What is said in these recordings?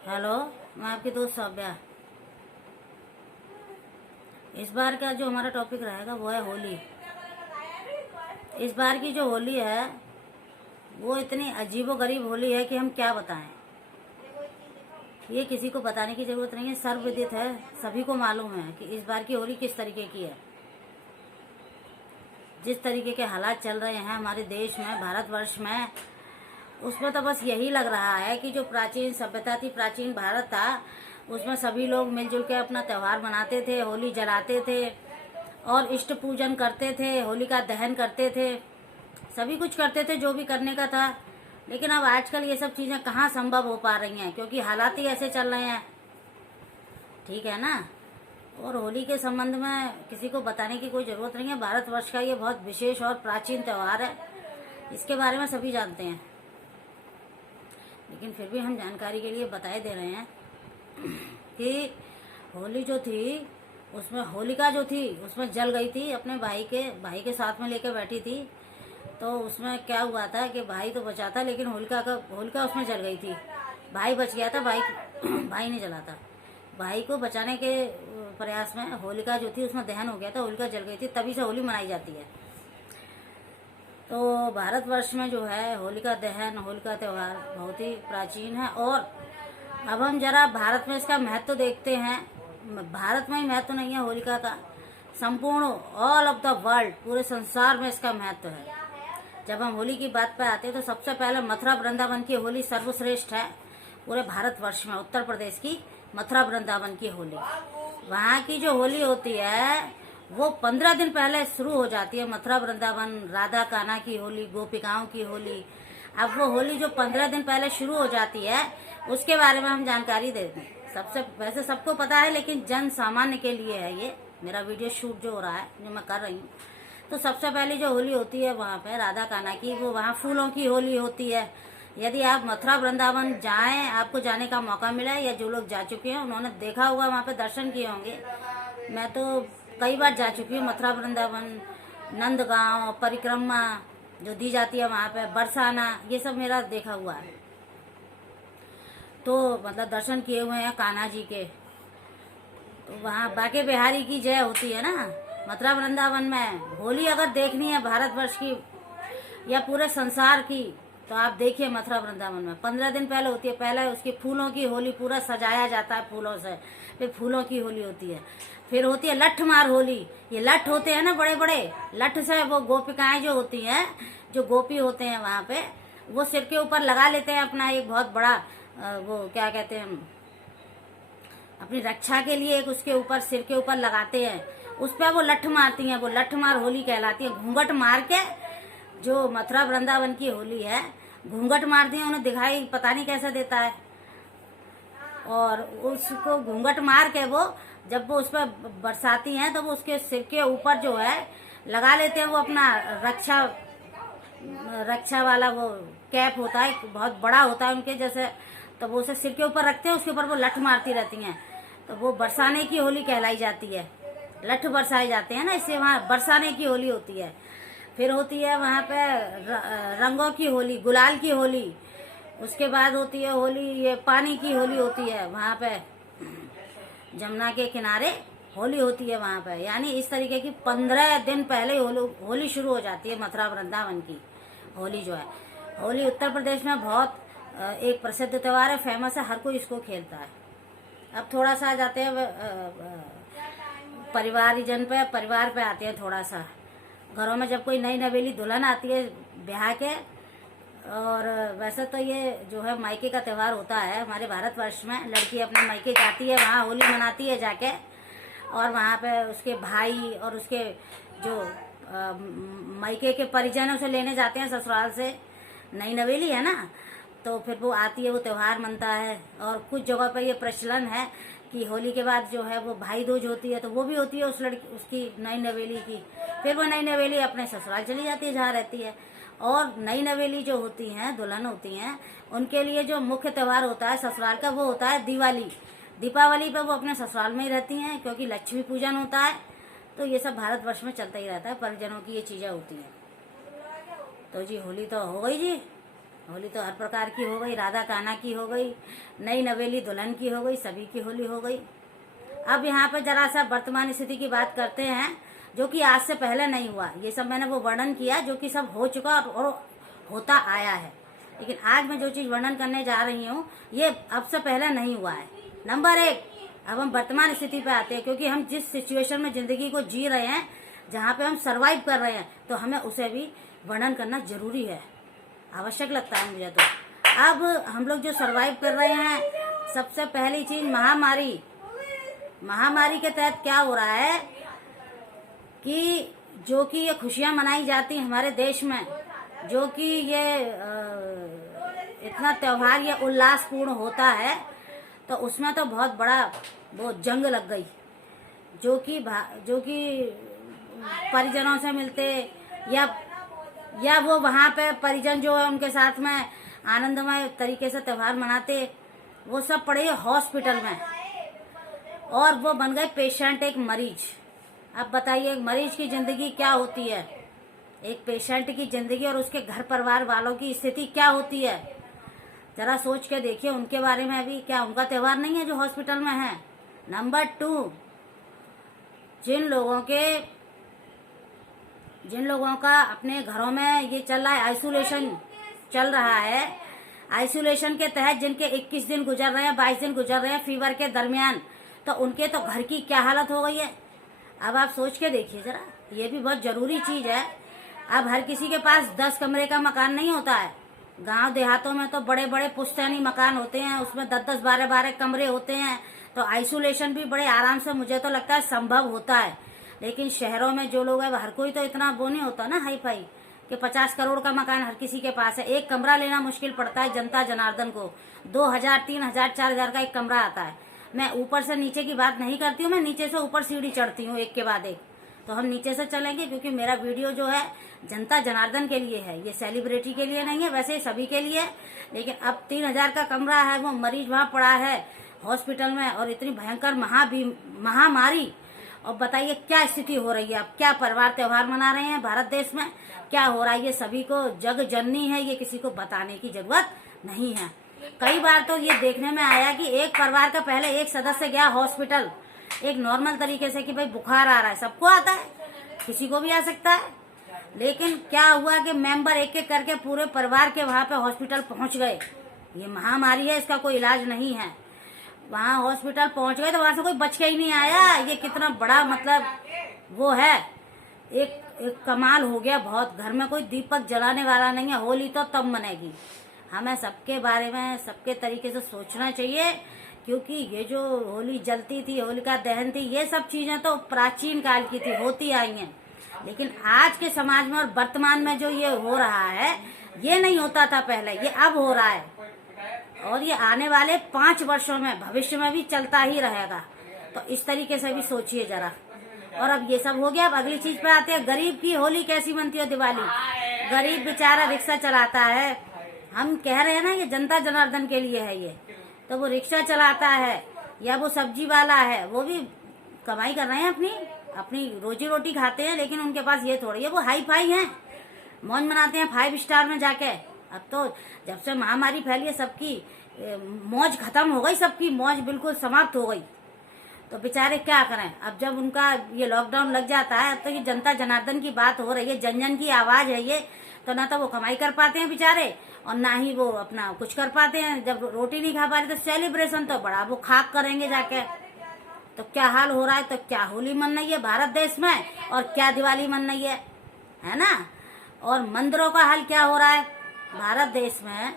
Hello, मैं आपकी दोस्त सौम्या। इस बार का जो हमारा टॉपिक रहेगा वो है होली। इस बार की जो होली है वो इतनी अजीबोगरीब होली है कि हम क्या बताएं। ये किसी को बताने की जरूरत नहीं है, सर्वविदित है, सभी को मालूम है कि इस बार की होली किस तरीके की है। जिस तरीके के हालात चल रहे हैं हमारे देश में, भारतवर्ष में, उसमें तो बस यही लग रहा है कि जो प्राचीन सभ्यता थी, प्राचीन भारत था, उसमें सभी लोग मिलजुल के अपना त्यौहार मनाते थे, होली जलाते थे और इष्ट पूजन करते थे, होलिका दहन करते थे, सभी कुछ करते थे जो भी करने का था। लेकिन अब आजकल ये सब चीज़ें कहाँ संभव हो पा रही हैं, क्योंकि हालात ही ऐसे चल रहे हैं। ठीक है ना। और होली के संबंध में किसी को बताने की कोई ज़रूरत नहीं है। भारतवर्ष का ये बहुत विशेष और प्राचीन त्यौहार है, इसके बारे में सभी जानते हैं। लेकिन फिर भी हम जानकारी के लिए बताए दे रहे हैं कि होली जो थी उसमें होलिका जो थी उसमें जल गई थी, अपने भाई के साथ में लेकर बैठी थी। तो उसमें क्या हुआ था कि भाई तो बचा था, लेकिन होलिका उसमें जल गई थी। भाई बच गया था, भाई नहीं जला था। भाई को बचाने के प्रयास में होलिका जो थी उसमें दहन हो गया था, होलिका जल गई थी, तभी से होली मनाई जाती है। तो भारतवर्ष में जो है होलिका दहन, होलिका त्यौहार बहुत ही प्राचीन है। और अब हम जरा भारत में इसका महत्व देखते हैं। भारत में ही महत्व नहीं है होलिका का, संपूर्ण ऑल ऑफ द वर्ल्ड, पूरे संसार में इसका महत्व है। जब हम होली की बात पे आते हैं तो सबसे पहले मथुरा वृंदावन की होली सर्वश्रेष्ठ है पूरे भारतवर्ष में। उत्तर प्रदेश की मथुरा वृंदावन की होली, वहाँ की जो होली होती है वो 15 दिन पहले शुरू हो जाती है। मथुरा वृंदावन, राधा कान्हा की होली, गोपिकाओं की होली। अब वो होली जो 15 दिन पहले शुरू हो जाती है उसके बारे में हम जानकारी देते हैं। सबसे वैसे सबको पता है, लेकिन जन सामान्य के लिए है ये मेरा वीडियो शूट जो हो रहा है, जो मैं कर रही हूँ। तो सबसे पहली जो होली होती है वहाँ पे राधा कान्हा की, वो वहाँ फूलों की होली होती है। यदि आप मथुरा वृंदावन जाएं, आपको जाने का मौका मिला है, या जो लोग जा चुके हैं उन्होंने देखा होगा, वहाँ पे दर्शन किए होंगे। मैं तो कई बार जा चुकी हूँ मथुरा वृंदावन, नंदगांव, परिक्रमा जो दी जाती है वहाँ पे, बरसाना, ये सब मेरा देखा हुआ है। तो मतलब दर्शन किए हुए हैं कान्हा जी के। तो वहाँ बाके बिहारी की जय होती है ना मथुरा वृंदावन में। होली अगर देखनी है भारतवर्ष की या पूरे संसार की, तो आप देखिए मथुरा वृंदावन में 15 दिन पहले होती है। पहले उसकी फूलों की होली, पूरा सजाया जाता है फूलों से, फिर फूलों की होली होती है। फिर होती है लठ मार होली। ये लठ होते हैं ना बड़े बड़े, लठ से वो गोपिकाएं जो होती हैं, जो गोपी होते हैं वहाँ पे, वो सिर के ऊपर लगा लेते हैं अपना एक बहुत बड़ा वो क्या कहते हैं, अपनी रक्षा के लिए एक उसके ऊपर, सिर के ऊपर लगाते हैं। उस पर वो लठ मारती हैं, वो लठ मार होली कहलाती है। घूंघट मार के जो मथुरा वृंदावन की होली है, घूंघट मारती है, उन्हें दिखाई पता नहीं कैसे देता है। और उसको घूंघट मार के वो जब वो उस पर बरसाती हैं तो वो उसके सिर के ऊपर जो है लगा लेते हैं, वो अपना रक्षा वाला वो कैप होता है, बहुत बड़ा होता है उनके जैसे। तो वो उसे सिर के ऊपर रखते हैं, उसके ऊपर वो लठ मारती रहती हैं। तो वो बरसाने की होली कहलाई जाती है। लठ बरसाए जाते हैं ना, इससे वहाँ बरसाने की होली होती है। फिर होती है वहाँ पे रंगों की होली, गुलाल की होली। उसके बाद होती है होली, ये पानी की होली होती है वहाँ पे, जमुना के किनारे होली होती है वहाँ पे। यानी इस तरीके की 15 दिन पहले होली शुरू हो जाती है मथुरा वृंदावन की होली जो है। होली उत्तर प्रदेश में बहुत एक प्रसिद्ध त्यौहार है, फेमस है, हर कोई इसको खेलता है। अब थोड़ा सा आ जाते हैं परिवार पे आते हैं। थोड़ा सा घरों में जब कोई नई नवेली दुल्हन आती है ब्याह के, और वैसे तो ये जो है मायके का त्यौहार होता है हमारे भारतवर्ष में। लड़की अपने मायके जाती है, वहाँ होली मनाती है जाके, और वहाँ पे उसके भाई और उसके जो मायके के परिजन उसे लेने जाते हैं ससुराल से, नई नवेली है ना। तो फिर वो आती है, वो त्यौहार मनता है। और कुछ जगह पर ये प्रचलन है कि होली के बाद जो है वो भाई दूज होती है, तो वो भी होती है उसकी नई नवेली की। फिर वो नई नवेली अपने ससुराल चली जाती है जहाँ रहती है। और नई नवेली जो होती हैं, दुल्हन होती हैं, उनके लिए जो मुख्य त्यौहार होता है ससुराल का, वो होता है दिवाली। दीपावली पे वो अपने ससुराल में ही रहती हैं, क्योंकि लक्ष्मी पूजन होता है। तो ये सब भारतवर्ष में चलता ही रहता है, परिजनों की ये चीज़ें होती हैं। तो जी होली तो हो गई जी, होली तो हर प्रकार की हो गई, राधा कान्हा की हो गई, नई नवेली दुल्हन की हो गई, सभी की होली हो गई। अब यहाँ पे जरा सा वर्तमान स्थिति की बात करते हैं, जो कि आज से पहले नहीं हुआ। ये सब मैंने वो वर्णन किया जो कि सब हो चुका और होता आया है। लेकिन आज मैं जो चीज वर्णन करने जा रही हूँ ये अब से पहले नहीं हुआ है। नंबर 1, अब हम वर्तमान स्थिति पे आते हैं, क्योंकि हम जिस सिचुएशन में जिंदगी को जी रहे हैं, जहाँ पे हम सरवाइव कर रहे हैं, तो हमें उसे भी वर्णन करना जरूरी है, आवश्यक लगता है मुझे। तो अब हम लोग जो सरवाइव कर रहे हैं, सबसे पहली चीज महामारी के तहत क्या हो रहा है कि जो कि ये खुशियां मनाई जाती हैं हमारे देश में, जो कि ये इतना त्योहार ये उल्लासपूर्ण होता है, तो उसमें तो बहुत बड़ा वो जंग लग गई, जो कि परिजनों से मिलते या वो वहाँ पे परिजन जो है उनके साथ में आनंदमय तरीके से त्योहार मनाते, वो सब पड़े हॉस्पिटल में और वो बन गए पेशेंट, एक मरीज। अब बताइए एक मरीज की जिंदगी क्या होती है, एक पेशेंट की जिंदगी और उसके घर परिवार वालों की स्थिति क्या होती है, जरा सोच के देखिए उनके बारे में भी। क्या उनका त्योहार नहीं है जो हॉस्पिटल में है? नंबर 2, जिन लोगों का अपने घरों में ये चल रहा है, आइसोलेशन चल रहा है, आइसोलेशन के तहत जिनके 21 दिन गुजर रहे हैं, 22 दिन गुजर रहे हैं फीवर के दरमियान, तो उनके तो घर की क्या हालत हो गई है। अब आप सोच के देखिए जरा, ये भी बहुत जरूरी चीज है। अब हर किसी के पास 10 कमरे का मकान नहीं होता है। गांव देहातों में तो बड़े बड़े पुश्तैनी मकान होते हैं, उसमें 10-10, 12-12 कमरे होते हैं, तो आइसोलेशन भी बड़े आराम से मुझे तो लगता है संभव होता है। लेकिन शहरों में जो लोग है हर कोई तो इतना वो नहीं होता ना हाई फाई कि 50 करोड़ का मकान हर किसी के पास है। एक कमरा लेना मुश्किल पड़ता है जनता जनार्दन को, 2000, 3000, 4000 का एक कमरा आता है। मैं ऊपर से नीचे की बात नहीं करती हूँ, मैं नीचे से ऊपर सीढ़ी चढ़ती हूँ एक के बाद एक। तो हम नीचे से चलेंगे, क्योंकि मेरा वीडियो जो है जनता जनार्दन के लिए है, ये सेलिब्रिटी के लिए नहीं है, वैसे सभी के लिए। लेकिन अब 3000 का कमरा है, वो मरीज वहां पड़ा है हॉस्पिटल में, और इतनी भयंकर महामारी, और बताइए क्या स्थिति हो रही है। अब क्या परिवार त्योहार मना रहे हैं भारत देश में, क्या हो रहा है, ये सभी को जग जननी है, ये किसी को बताने की जरूरत नहीं है। कई बार तो ये देखने में आया कि एक परिवार का पहले एक सदस्य गया हॉस्पिटल एक नॉर्मल तरीके से कि भाई बुखार आ रहा है, सबको आता है, किसी को भी आ सकता है। लेकिन क्या हुआ कि मेंबर एक एक करके पूरे परिवार के वहां पे हॉस्पिटल पहुंच गए। ये महामारी है, इसका कोई इलाज नहीं है। वहां हॉस्पिटल पहुंच गए तो वहां से कोई बच के ही नहीं आया। ये कितना बड़ा मतलब वो है, एक कमाल हो गया बहुत। घर में कोई दीपक जलाने वाला नहीं है, होली तो तब मनेगी। हमें सबके बारे में सबके तरीके से सोचना चाहिए, क्योंकि ये जो होली जलती थी, होलिका दहन थी, ये सब चीजें तो प्राचीन काल की थी, होती आई हैं। लेकिन आज के समाज में और वर्तमान में जो ये हो रहा है, ये नहीं होता था पहले, ये अब हो रहा है, और ये आने वाले 5 वर्षों में भविष्य में भी चलता ही रहेगा। तो इस तरीके से भी सोचिए जरा। और अब ये सब हो गया, अब अगली चीज पे आते हैं। गरीब की होली कैसी बनती है दिवाली। गरीब बेचारा रिक्शा चलाता है, हम कह रहे हैं ना ये जनता जनार्दन के लिए है ये, तो वो रिक्शा चलाता है या वो सब्जी वाला है, वो भी कमाई कर रहे हैं, अपनी रोजी रोटी खाते हैं। लेकिन उनके पास ये थोड़ी है, वो हाई फाई हैं, मौज मनाते हैं 5 स्टार में जाके। अब तो जब से महामारी फैली है, सबकी मौज खत्म हो गई, सबकी मौज बिल्कुल समाप्त हो गई। तो बेचारे क्या करें। अब जब उनका ये लॉकडाउन लग जाता है, अब तो ये जनता जनार्दन की बात हो रही है, जन जन की आवाज है ये, तो ना तो वो कमाई कर पाते हैं बेचारे, और ना ही वो अपना कुछ कर पाते हैं। जब रोटी नहीं खा पा रहे तो सेलिब्रेशन तो बड़ा वो खाक करेंगे जाके। तो क्या हाल हो रहा है। तो क्या होली मन रही है भारत देश में, और क्या दिवाली मन रही है ना। और मंदिरों का हाल क्या हो रहा है भारत देश में।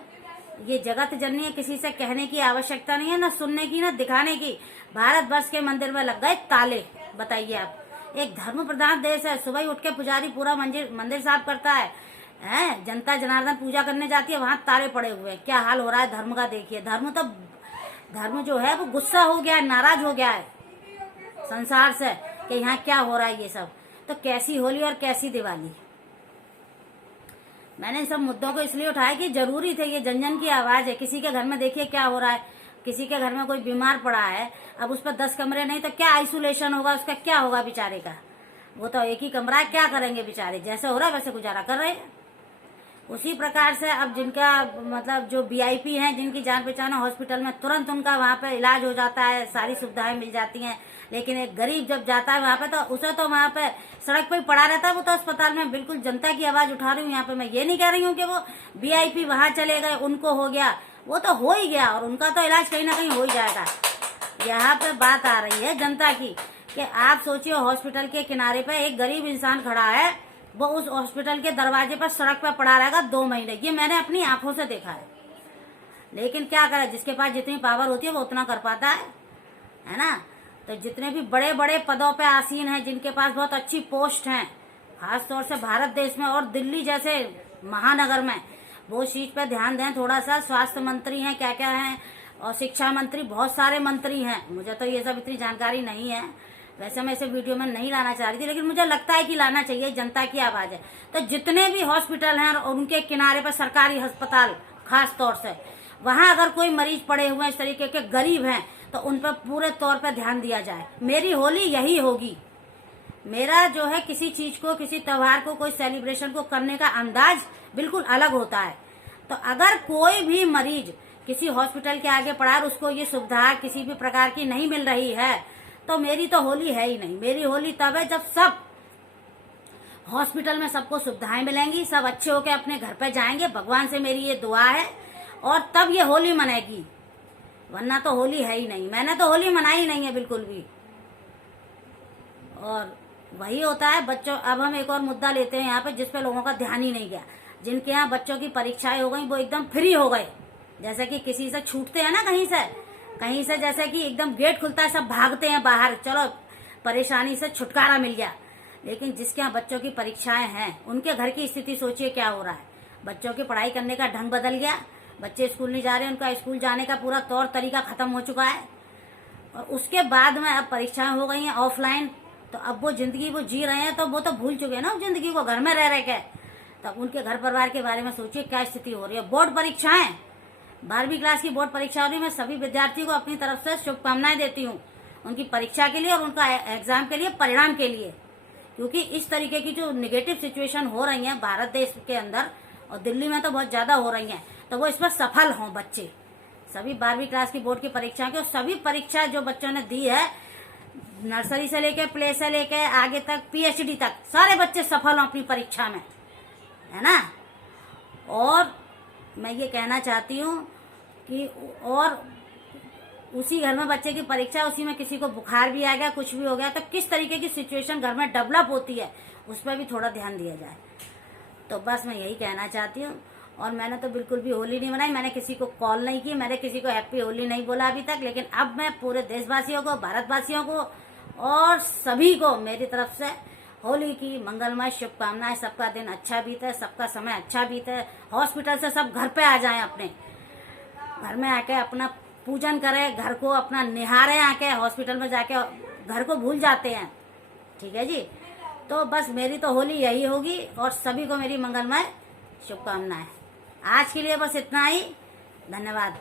ये जगत जननी है, किसी से कहने की आवश्यकता नहीं है, ना सुनने की, ना दिखाने की। भारत वर्ष के मंदिर में लग गए ताले। बताइए आप, एक धर्म प्रधान देश है, सुबह उठ के पुजारी पूरा मंदिर साफ करता है, जनता जनार्दन पूजा करने जाती है, वहां ताले पड़े हुए हैं। क्या हाल हो रहा है धर्म का देखिए। धर्म जो है वो गुस्सा हो गया है, नाराज हो गया है संसार से कि यहाँ क्या हो रहा है ये सब। तो कैसी होली और कैसी दिवाली। मैंने इन सब मुद्दों को इसलिए उठाया कि जरूरी थे, ये जन जन की आवाज है। किसी के घर में देखिए क्या हो रहा है, किसी के घर में कोई बीमार पड़ा है, अब उस पर 10 कमरे नहीं तो क्या आइसोलेशन होगा, उसका क्या होगा बेचारे का। वो तो एक ही कमरा है, क्या करेंगे बेचारे, जैसे हो रहा है वैसे गुजारा कर रहे हैं। उसी प्रकार से अब जिनका मतलब जो वीआईपी हैं, जिनकी जान पहचान है, हॉस्पिटल में तुरंत उनका वहाँ पे इलाज हो जाता है, सारी सुविधाएं मिल जाती हैं। लेकिन एक गरीब जब जाता है वहाँ पे, तो उसे तो वहाँ पे सड़क पे ही पड़ा रहता है। वो तो अस्पताल में बिल्कुल जनता की आवाज उठा रही हूँ यहाँ पे। मैं ये नहीं कह रही हूँ कि वो वीआईपी वहाँ चले गए, उनको हो गया, वो तो हो ही गया और उनका तो इलाज कहीं ना कहीं हो ही जाएगा। यहाँ पे बात आ रही है जनता की कि आप सोचिए, हॉस्पिटल के किनारे पे एक गरीब इंसान खड़ा है, वो उस हॉस्पिटल के दरवाजे पर सड़क पर पड़ा रहेगा 2 महीने। ये मैंने अपनी आंखों से देखा है। लेकिन क्या करे, जिसके पास जितनी पावर होती है वो उतना कर पाता है ना। तो जितने भी बड़े बड़े पदों पे आसीन हैं, जिनके पास बहुत अच्छी पोस्ट हैं, खासतौर से भारत देश में और दिल्ली जैसे महानगर में, वो चीज पे ध्यान दें थोड़ा सा। स्वास्थ्य मंत्री हैं, क्या क्या हैं, और शिक्षा मंत्री, बहुत सारे मंत्री हैं। मुझे तो ये सब इतनी जानकारी नहीं है, वैसे मैं इसे वीडियो में नहीं लाना चाह रही थी, लेकिन मुझे लगता है कि लाना चाहिए, जनता की आवाज है। तो जितने भी हॉस्पिटल हैं और उनके किनारे पर सरकारी अस्पताल, खास तौर से वहां अगर कोई मरीज पड़े हुए हैं, इस तरीके के गरीब हैं, तो उन पर पूरे तौर पर ध्यान दिया जाए। मेरी होली यही होगी। मेरा जो है किसी चीज को, किसी त्योहार को, कोई सेलिब्रेशन को करने का अंदाज बिल्कुल अलग होता है। तो अगर कोई भी मरीज किसी हॉस्पिटल के आगे पड़ा और उसको ये सुविधा किसी भी प्रकार की नहीं मिल रही है, तो मेरी तो होली है ही नहीं। मेरी होली तब है जब सब हॉस्पिटल में सबको सुविधाएं मिलेंगी, सब अच्छे होके अपने घर पे जाएंगे, भगवान से मेरी ये दुआ है, और तब ये होली मनाएगी। वरना तो होली है ही नहीं। मैंने तो होली मनाई नहीं है बिल्कुल भी। और वही होता है बच्चों। अब हम एक और मुद्दा लेते हैं यहाँ पे, जिसपे लोगों का ध्यान ही नहीं गया। जिनके यहाँ बच्चों की परीक्षाएं हो गई, वो एकदम फ्री हो गए। जैसे कि किसी से छूटते हैं ना, कहीं से जैसे कि एकदम गेट खुलता है, सब भागते हैं बाहर, चलो परेशानी से छुटकारा मिल गया। लेकिन जिसके यहाँ बच्चों की परीक्षाएं हैं, उनके घर की स्थिति सोचिए क्या हो रहा है। बच्चों की पढ़ाई करने का ढंग बदल गया, बच्चे स्कूल नहीं जा रहे, उनका स्कूल जाने का पूरा तौर तरीका खत्म हो चुका है। और उसके बाद में अब परीक्षाएं हो गई हैं ऑफलाइन, तो अब वो जिंदगी वो जी रहे हैं, तो वो तो भूल चुके हैं ना जिंदगी को, घर में रह रहे के। तब उनके घर परिवार के बारे में सोचिए क्या स्थिति हो रही है। बोर्ड परीक्षाएं, 12वीं क्लास की बोर्ड परीक्षा हो रही है। मैं सभी विद्यार्थियों को अपनी तरफ से शुभकामनाएं देती हूँ, उनकी परीक्षा के लिए और उनका एग्जाम के लिए, परिणाम के लिए। क्योंकि इस तरीके की जो निगेटिव सिचुएशन हो रही है भारत देश के अंदर, और दिल्ली में तो बहुत ज्यादा हो रही है, तो वो इसमें सफल हों बच्चे। सभी 12वीं क्लास की बोर्ड की परीक्षा की, और सभी परीक्षा जो बच्चों ने दी है, नर्सरी से लेके, प्ले से लेके आगे तक, पीएचडी तक, सारे बच्चे सफल हों अपनी परीक्षा में, है ना। और मैं ये कहना चाहती हूँ कि और उसी घर में बच्चे की परीक्षा, उसी में किसी को बुखार भी आ गया, कुछ भी हो गया, तो किस तरीके की सिचुएशन घर में डेवलप होती है, उस पर भी थोड़ा ध्यान दिया जाए। तो बस मैं यही कहना चाहती हूँ। और मैंने तो बिल्कुल भी होली नहीं मनाई, मैंने किसी को कॉल नहीं की, मैंने किसी को हैप्पी होली नहीं बोला अभी तक। लेकिन अब मैं पूरे देशवासियों को, भारतवासियों को और सभी को मेरी तरफ से होली की मंगलमय शुभकामनाएं। सबका दिन अच्छा बीते, सबका समय अच्छा बीते। हॉस्पिटल से सब घर पे आ जाएं, अपने घर में आके अपना पूजन करें, घर को अपना निहारें आके। हॉस्पिटल में जाके घर को भूल जाते हैं, ठीक है जी। तो बस मेरी तो होली यही होगी, और सभी को मेरी मंगलमय शुभकामनाएं। आज के लिए बस इतना ही, धन्यवाद।